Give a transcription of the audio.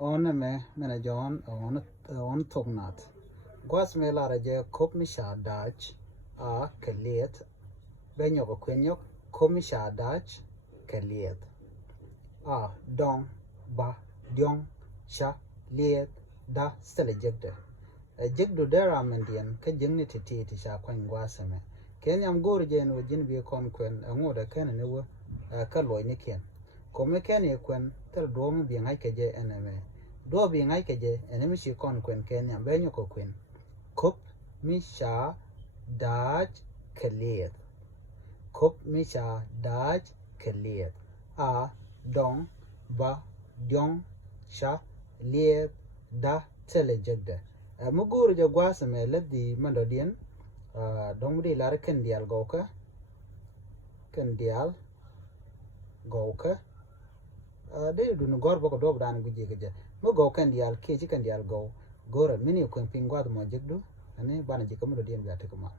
on me mena John on thugnat gwas me la raje kop mi sha dach a kaliet benyo ko kwenyok kop mi sha dach kaliet a dong ba dyong sha liet da stele jegde jegdu dera mendian ka jingni titi sha kwan gwasa me kenyam gor je no jin bi kon kwen ngoda ken ne wo ka loy ni ken ko me ken ye kwen tel do mu bi ngai ke je eneme do bi ngai ke je eneme shi kon kwen kenyam benyo ko kwen kop mi sha dach kaliet kop mi sha dach kaliet a dong ba dyong sha liet da tele jegde mugur je gwasa me leddi mandodien dong di lar ken dial goka de du no gor boko dob dan guje geje mo go ken dial ke ji ken dial go gora mini ko pingwa mo jegdu ane bana ji kamro dien biate kuma